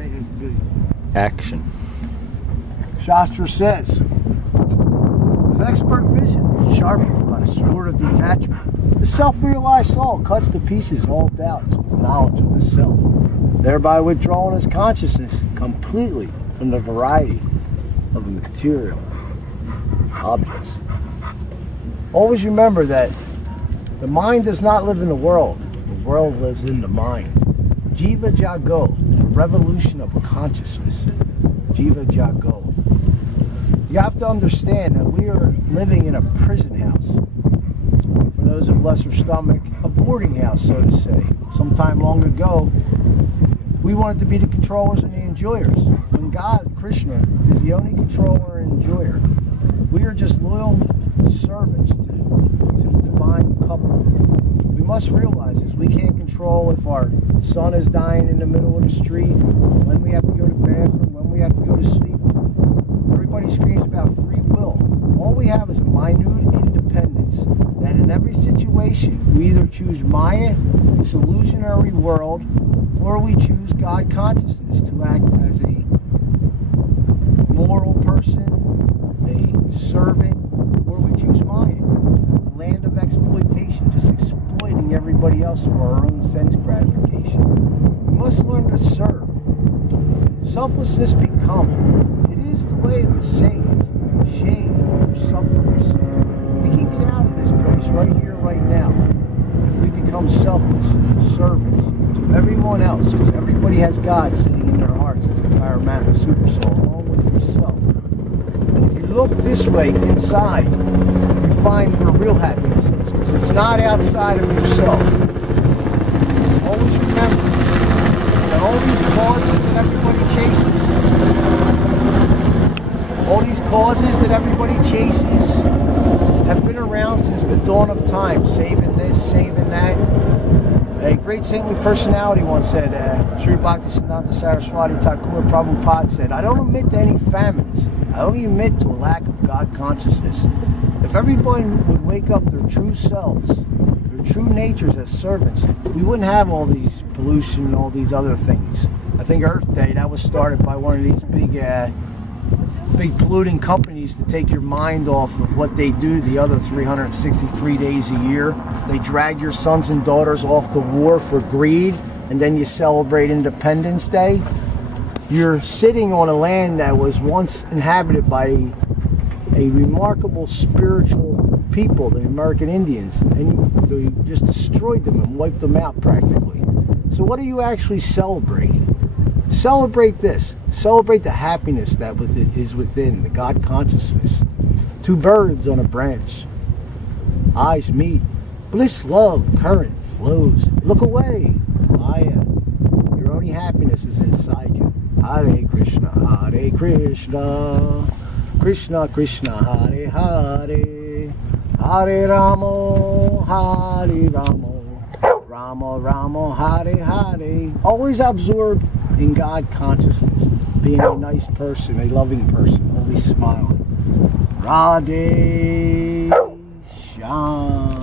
say good. Action. Shastra says, with expert vision, sharpened by the sword of detachment, the self-realized soul cuts to pieces all doubts with knowledge of the self, thereby withdrawing his consciousness completely from the variety of material objects. Always remember that the mind does not live in the world lives in the mind. Jiva Jago, a revolution of consciousness. Jiva Jago. You have to understand that we are living in a prison house. For those of lesser stomach, a boarding house, so to say. Sometime long ago, we wanted to be the controllers and the enjoyers. When God, Krishna, is the only controller and enjoyer. We are just loyal servants to the divine couple. We must realize this. We can't control if our son is dying in the middle of the street, when we have to go to the bathroom, when we have to go to sleep. Everybody screams about free will. All we have is a minute independence that in every situation we either choose Maya, this illusionary world, or we choose God consciousness to act as a moral person, a servant, or we choose Maya, the land of exploitation, just exploiting everybody else for our own sense gratification. We must learn to serve. Selflessness become. It is the way of the sage. Shame for sufferers. We can get out of this place right here, right now. If we become selfless servants to everyone else, because everybody has God sitting in their hearts as the Paramatma Super Soul, along with yourself. And if you look this way inside, you find where real happiness is, because it's not outside of yourself. Always remember that all these causes that everybody chases, have been around since the dawn of time, saving this, saving that. A great saintly personality once said, Sri Bhaktisiddhanta Saraswati Thakur Prabhupada said, I don't admit to any famines. I only admit to a lack of God consciousness. If everybody would wake up their true selves, their true natures as servants, we wouldn't have all these pollution and all these other things. I think Earth Day, that was started by one of these big polluting companies to take your mind off of what they do the other 363 days a year. They drag your sons and daughters off to war for greed, and then you celebrate Independence Day. You're sitting on a land that was once inhabited by a remarkable spiritual people, the American Indians, and they just destroyed them and wiped them out practically. So what are you actually celebrating? Celebrate this. Celebrate the happiness that is within, the God consciousness. Two birds on a branch. Eyes meet. Bliss, love, current flows. Look away. Maya. Your only happiness is inside you. Hare Krishna, Hare Krishna. Krishna, Krishna, Hare Hare. Hare Ramo, Hare Ramo. Rama, Rama, Hare Hare. Always absorbed in God consciousness, being a nice person, a loving person, always smiling. Radhe Shyam.